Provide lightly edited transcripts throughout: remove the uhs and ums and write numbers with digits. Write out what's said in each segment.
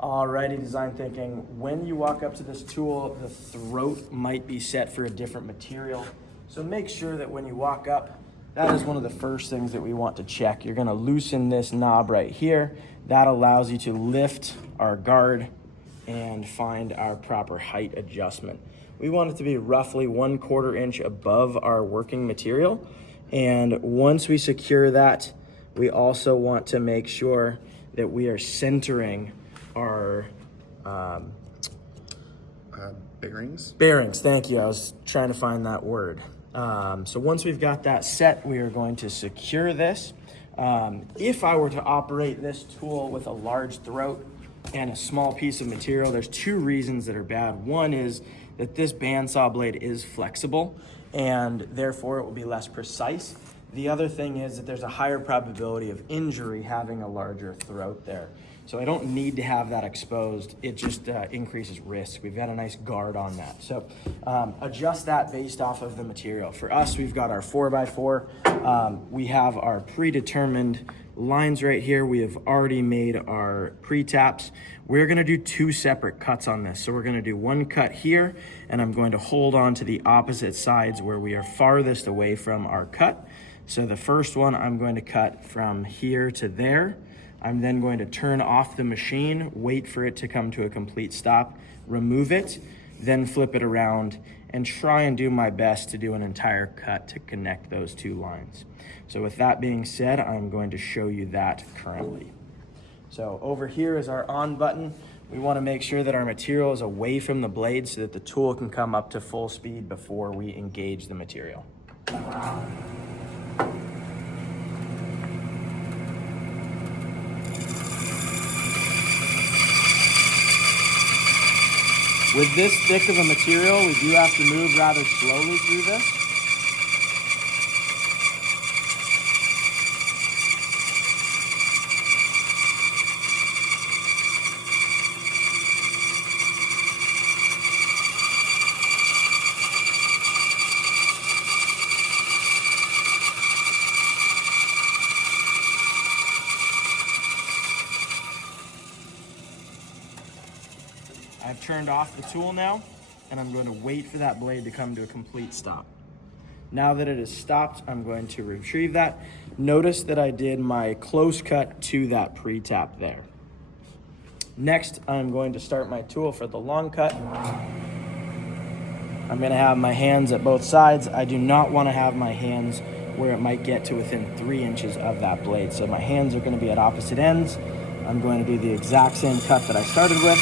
Alrighty, design thinking. When you walk up to this tool, the throat might be set for a different material. So make sure that when you walk up, that is one of the first things that we want to check. You're gonna loosen this knob right here. That allows you to lift our guard and find our proper height adjustment. We want it to be roughly 1/4 inch above our working material. And once we secure that, we also want to make sure that we are centering our bearings. Bearings, thank you. I was trying to find that word. So once we've got that set, we are going to secure this. If I were to operate this tool with a large throat and a small piece of material, there's two reasons that are bad. One is that this bandsaw blade is flexible and therefore it will be less precise. The other thing is that there's a higher probability of injury having a larger throat there. So I don't need to have that exposed. It just increases risk. We've got a nice guard on that. So adjust that based off of the material. For us, we've got our 4x4. We have our predetermined lines right here. We have already made our pre-taps. We're gonna do two separate cuts on this. So we're gonna do one cut here, and I'm going to hold on to the opposite sides where we are farthest away from our cut. So the first one, I'm going to cut from here to there. I'm then going to turn off the machine, wait for it to come to a complete stop, remove it, then flip it around and try and do my best to do an entire cut to connect those two lines. So with that being said, I'm going to show you that currently. So over here is our on button. We want to make sure that our material is away from the blade so that the tool can come up to full speed before we engage the material. With this thick of a material, we do have to move rather slowly through this. I've turned off the tool now, and I'm going to wait for that blade to come to a complete stop. Now that it is stopped, I'm going to retrieve that. Notice that I did my close cut to that pre-tap there. Next, I'm going to start my tool for the long cut. I'm going to have my hands at both sides. I do not want to have my hands where it might get to within 3 inches of that blade. So my hands are going to be at opposite ends. I'm going to do the exact same cut that I started with.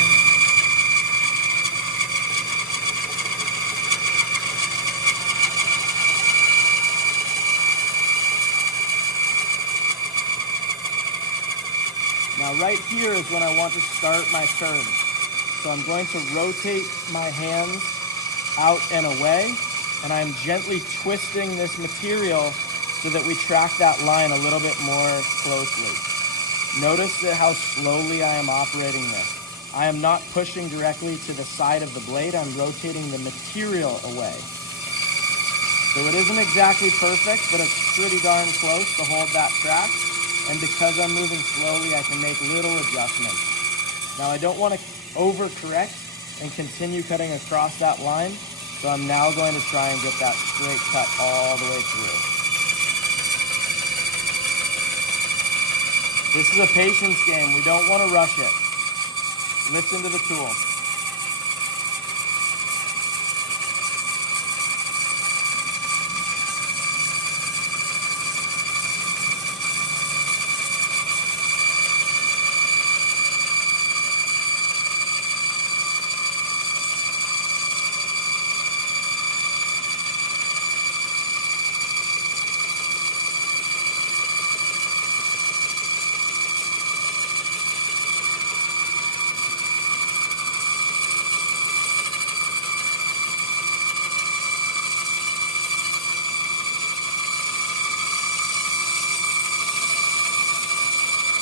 Now right here is when I want to start my turn. So I'm going to rotate my hands out and away, and I'm gently twisting this material so that we track that line a little bit more closely. Notice that how slowly I am operating this. I am not pushing directly to the side of the blade, I'm rotating the material away. So it isn't exactly perfect, but it's pretty darn close to hold that track. And because I'm moving slowly, I can make little adjustments. Now I don't want to overcorrect and continue cutting across that line, so I'm now going to try and get that straight cut all the way through. This is a patience game. We don't want to rush it. Listen to the tool.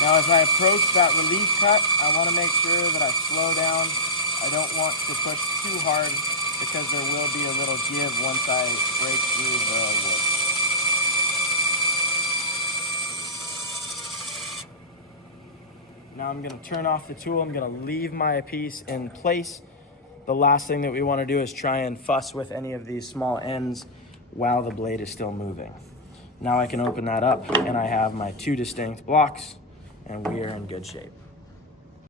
Now as I approach that relief cut, I want to make sure that I slow down. I don't want to push too hard because there will be a little give once I break through the wood. Now I'm gonna turn off the tool. I'm gonna leave my piece in place. The last thing that we wanna do is try and fuss with any of these small ends while the blade is still moving. Now I can open that up and I have my two distinct blocks and we are in good shape.